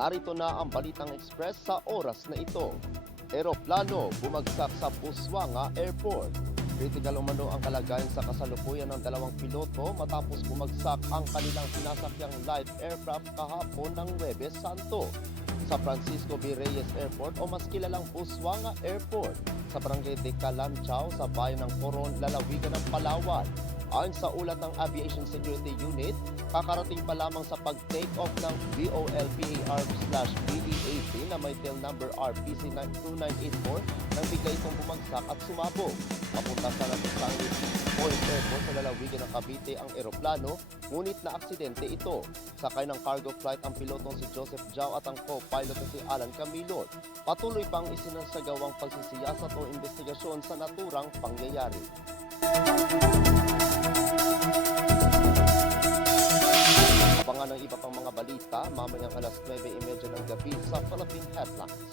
Narito na ang Balitang Express sa oras na ito. Eroplano bumagsak sa Busuanga Airport. Kritikal umano ang kalagayan sa kasalukuyan ng dalawang piloto matapos bumagsak ang kanilang sinasakyang light aircraft kahapon ng Huwebes Santo sa Francisco B. Reyes Airport o mas kilalang Busuanga Airport sa barangay de Calanchao sa bayan ng Coron, lalawigan ng Palawan. Ayon sa ulat ng Aviation Security Unit, kakarating pa lamang sa pag-take off ng VOLPAR/BD-18 na may tail number RPC 2984 nang bigla itong bumagsak at sumabog. Papunta sa Sangit Point Airport sa lalawigan ng Cavite ang eroplano, ngunit na aksidente ito. Sakay ng cargo flight ang pilotong si Joseph Jao at ang co-pilot na si Alan Camilon. Patuloy pang isinasagawang pagsisiyasat o investigasyon sa naturang pangyayari. Abangan ang iba pang mga balita mamayang alas 9:30 ng gabi sa Philippine Headlines.